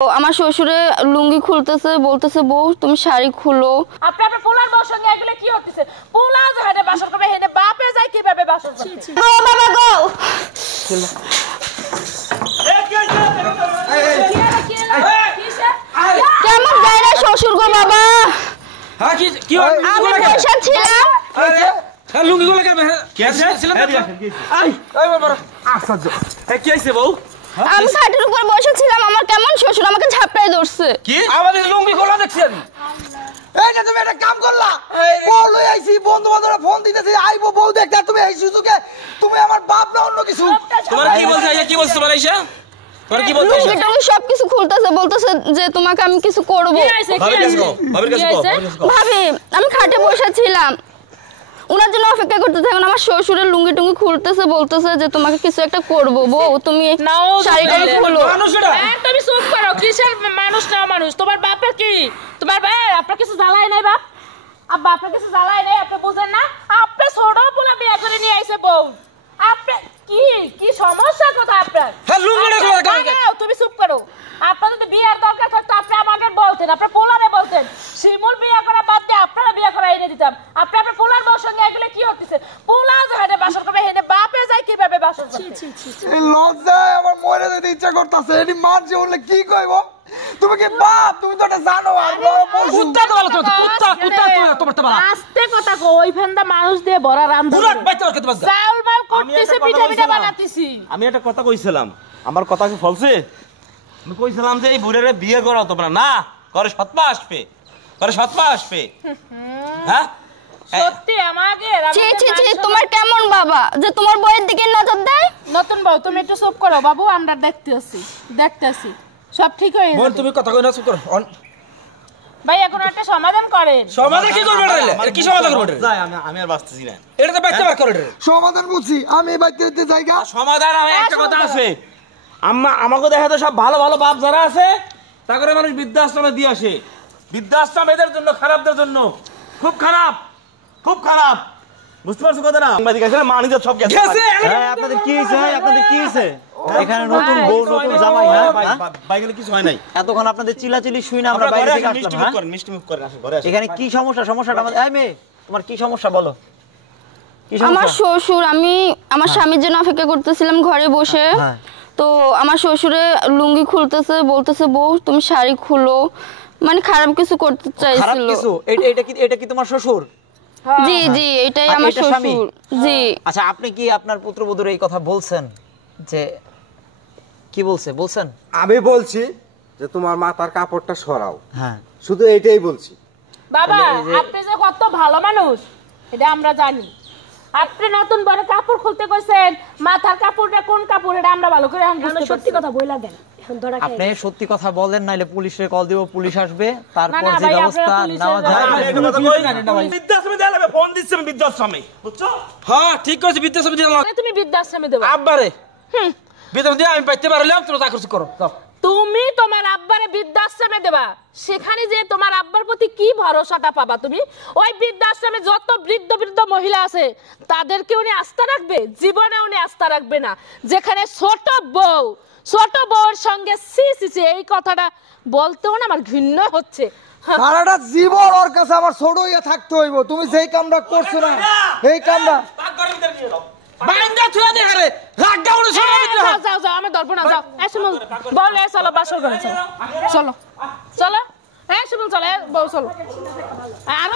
আমার শ্বশুরে লুঙ্গি খুলতেছে, বলতেছে বউ তুমি শাড়ি খুলো। আপনার পোলার বউর সঙ্গে এগুলো কি হচ্ছে? পোলা যায় বাসর করবে, হেনে বাপে যায় কিভাবে বাসর করবে? গো বাবা গো, কেমন যায় না শ্বশুর গো বাবা? হ্যাঁ কি আমি বসে ছিলাম। হ্যাঁ লুঙ্গি গুলো কেন কি আছে আই বাবা আশ্চর্য কি হইছে বউ? আমি খাটের উপর বসেছিলাম, আমার কেমন শ্বশুর আমাকে ঝাপটায় ধরছে। কি আমাদের লুঙ্গি খোলা দেখছি আমি। এই না তুমি একটা কাম করলা, বউ লই আইছি, বন্ধু বান্ধবরা ফোন দিতেছে আইবো বউ দেখতে, তুমি এই সুযোগে তুমি আমার বাপ না অন্য কিছু। তোমার কি বলছে আইয়া, কি বলছে তোমার আইসা? তোমার কি বলছে? লুঙ্গি টুঙ্গি সবকিছু খুলতেছে, বলতেছে যে তোমাকে আমি কিছু করব। ভাবির কাছে ভাবি আমি খাটে বসেছিলাম, উনার জন্য অপেক্ষা করতে থাকুন। আমার শ্বশুরের লুঙ্গি টুঙ্গি খুলতেছে, বলতেছে যে তোমাকে কিছু একটা করব, বউ তুমি শাড়িটা খুলো। তুমি চুপ করো, কিসের মানুষ না মানুষ? তোমার বাপের কি? তোমার ভাই আপনার কিছু জ্বালায় নাই বাপ? আর বাপের কিছু জ্বালায় নাই, আপনি বুঝেন না? আপনি ছোট পোলা বিয়ে করে নিয়ে আইছে বউ। আপনি কি কি সমস্যা কোথায় আপনার? হ্যাঁ লুঙ্গিটা খোলা কেন? তুমি চুপ করো। আপনার যদি বিয়ের দরকার থাকতো আপনি আমাকে বলতেন, আপনার পোলারে বলতেন। শিমুল বিয়ে করা বাদ দিয়ে আপনারা বিয়ে করা এনে দিতাম। আপনি আপনার পোলার বউর সঙ্গে এগুলো কি হচ্ছে? পোলা যায় বাসর করবে, হেনে বাপে যায় কিভাবে বাসর করবে? এই লজ্জায় আমার মরে যেতে ইচ্ছা করতেছে। এটি মার যে বললে কি কইব? তুমি কি বাপ? তুমি তো এটা জানো। আর কুত্তা তো বলো, কুত্তা তোমার তো বলা আস্তে কথা কো, ওই ফেন্দা মানুষ দিয়ে বড় রান্ধা পুরাক বাইতে ওর খেতে বাস। চাউল মাল করতেছে, পিঠা পিঠা বানাতেছি। আমি একটা কথা কইছিলাম, আমার কথা কি ফলছে? আমি কইছিলাম যে এই বুড়ারে বিয়ে করাও তোমরা না, করে সৎমা আসবে, করে সৎমা আসবে। হ্যাঁ সত্যি আমাকে ছি ছি ছি, তোমার কেমন বাবা যে তোমার বউয়ের দিকে নজর দেয়? নতুন বউ তুমি একটু চুপ করো বাবু, আমরা দেখতেছি সব ঠিক হয়ে বোন যাবে। তুমি কথা কই না, চুপ করো। ভাই এখন একটা সমাধান করেন। সমাধান কি করবে রে? এটা কি সমাধান করবে রে? যাই আমি আর বাঁচতেছি না। এটা তো বাইতে বার করে রে। সমাধান বুঝছি আমি এই বাইতে দিতে জায়গা। সমাধান আমি একটা কথা আছে, আমাকে দেখা তো সব ভালো ভালো বাপ যারা আছে তা করে মানুষ বৃদ্ধাশ্রমে দিয়ে আসে। বৃদ্ধাশ্রম এদের জন্য, খারাপদের জন্য খুব খারাপ, খুব খারাপ। বুঝতে পারছো কথা না? সাংবাদিক আছে না, মানিদের সব গেছে। হ্যাঁ আপনাদের কি হইছে? আপনাদের কি হইছে? এখানে নতুন বউ নতুন জামাই, হ্যাঁ বাইরে কিছু হয় নাই। এতক্ষণ আপনাদের চিল্লাচিল্লি শুই না আমরা বাইরে থেকে আসলাম। হ্যাঁ মিষ্টি মুখ করেন, আসেন ঘরে আসেন। এখানে কি সমস্যা? সমস্যাটা আমাদের, এই মেয়ে তোমার কি সমস্যা বলো? কি আমার সমস্যা? শ্বশুর, আমি আমার স্বামীর জন্য অপেক্ষা করতেছিলাম ঘরে বসে। হ্যাঁ। তো আমার শ্বশুরে লুঙ্গি খুলতেছে, বলতেছে বউ তুমি শাড়ি খুলো, মানে খারাপ কিছু করতে খারাপ চাইছিল। কিছু? এটা কি তোমার শ্বশুর? জি জি, এটাই আর আমার এটা স্বামী? শ্বশুর। জি। আচ্ছা আপনি কি আপনার পুত্রবধূর এই কথা বলছেন? যে কি বলছেন? আমি বলছি যে তোমার মাথার কাপড়টা সরাও, হ্যাঁ শুধু এইটাই বলছি। বাবা আপনি যে কত ভালো মানুষ এটা আমরা জানি। আপনি নতুন বড় কাপড় খুলতে কইছেন, মাথার কাপড়টা কোন কাপড় এটা আমরা ভালো করে সত্যি কথা বইলা দেন। আপনি সত্যি কথা বলেন, নাইলে পুলিশে কল দিব, পুলিশ আসবে, তারপর যে ব্যবস্থা নেওয়া যায়। বৃদ্ধাশ্রমে দেয়া লাগবে, ফোন দিচ্ছি আমি বৃদ্ধাশ্রমে, বুঝছো? হ্যাঁ ঠিক আছে, বৃদ্ধাশ্রমে দিয়ে দাও। তুমি বৃদ্ধাশ্রমে দেবো আব্বারে বৃদ্ধাশ্রমে দিয়ে আমি বাইতে পারলাম, তুমি যা করছো করো যাও। তুমি তোমার আব্বারে বৃদ্ধাশ্রমে দেবা, সেখানে যে তোমার আব্বার প্রতি কি ভরসাটা পাবা তুমি? ওই বৃদ্ধাশ্রমে যত বৃদ্ধ বৃদ্ধ মহিলা আছে তাদেরকে উনি আস্থা রাখবে? জীবনে উনি আস্থা রাখবে না। যেখানে ছোট বউর সঙ্গে সি এই কথাটা বলতেও না আমার ঘৃণা হচ্ছে। সারাটা জীবন ওর কাছে আমার ছোট হইয়া থাকতে হইব। তুমি যেই কামটা করছো না, এই কামটা ঘরের ভিতরে নিয়ে যাও। বাইন্দা থুয়া দে আরে লাগা উড়ে সব যাও আমি দর্প না যাও। এসে বল চলো বাসর ঘরে চলো চলো চলো। চলো বউ চলো। আরো